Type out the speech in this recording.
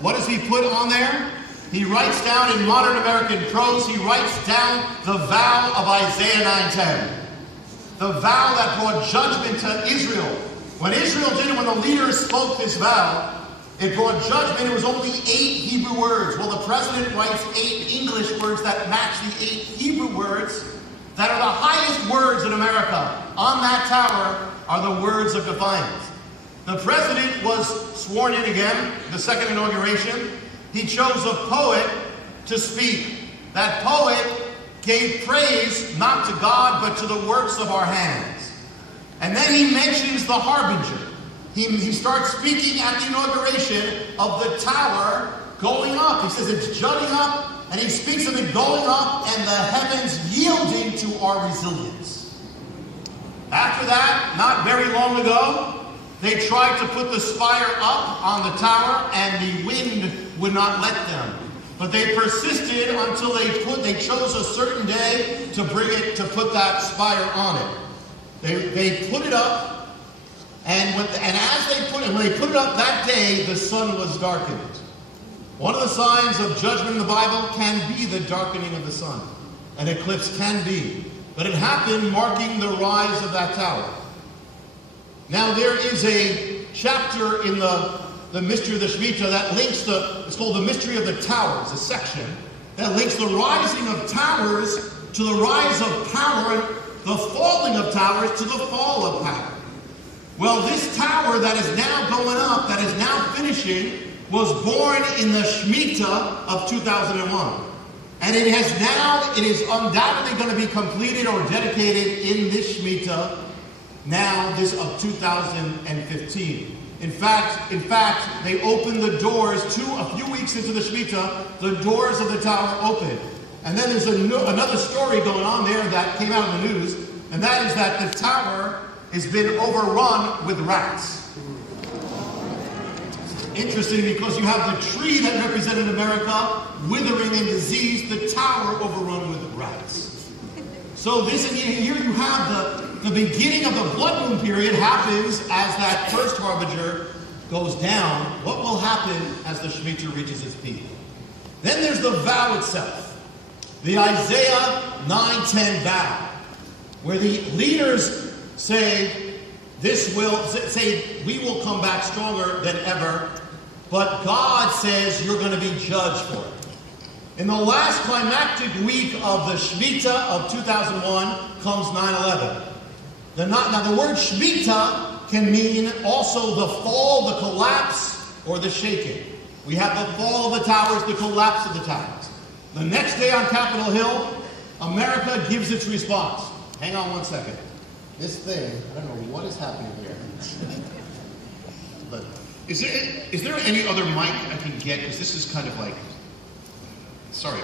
What does he put on there? He writes down in modern American prose, he writes down the vow of Isaiah 9:10. The vow that brought judgment to Israel. When Israel did it, when the leaders spoke this vow, it brought judgment. It was only 8 Hebrew words. Well, the president writes 8 English words that match the 8 Hebrew words that are the highest words in America. On that tower are the words of defiance. The president was sworn in again, the second inauguration. He chose a poet to speak. That poet gave praise not to God, but to the works of our hands. And then he mentions the harbinger. He starts speaking at the inauguration of the tower going up. He says it's jutting up, and he speaks of it going up and the heavens yielding to our resilience. After that, not very long ago, they tried to put the spire up on the tower, and the wind would not let them. But they persisted until they chose a certain day to put that spire on it. They put it up, and when they put it up that day, the sun was darkened. One of the signs of judgment in the Bible can be the darkening of the sun. An eclipse can be. But it happened marking the rise of that tower. Now there is a chapter in the mystery of the Shmitah that links it's called the mystery of the towers, a section that links the rising of towers to the rise of power, and the falling of towers to the fall of power. Well, this tower that is now going up, that is now finishing, was born in the Shmitah of 2001. And it is undoubtedly going to be completed or dedicated in this Shmitah, now this of 2015. In fact, they opened the doors a few weeks into the Shmitah, the doors of the tower opened. And then there's another story going on there that came out in the news, and that is that the tower has been overrun with rats. Interesting, because you have the tree that represented America withering and diseased, the tower overrun with rats. So here you have the beginning of the blood moon period happens as that first harbinger goes down. What will happen as the Shmitah reaches its peak? Then there's the vow itself, the Isaiah 9:10 vow, where the leaders say, we will come back stronger than ever, but God says you're going to be judged for it. In the last climactic week of the Shmitah of 2001 comes 9/11. Now the word Shmitah can mean also the fall, the collapse, or the shaking. We have the fall of the towers, the collapse of the towers. The next day on Capitol Hill, America gives its response. Hang on one second. This thing, I don't know what is happening here. But is there any other mic I can get? Because this is kind of like, sorry.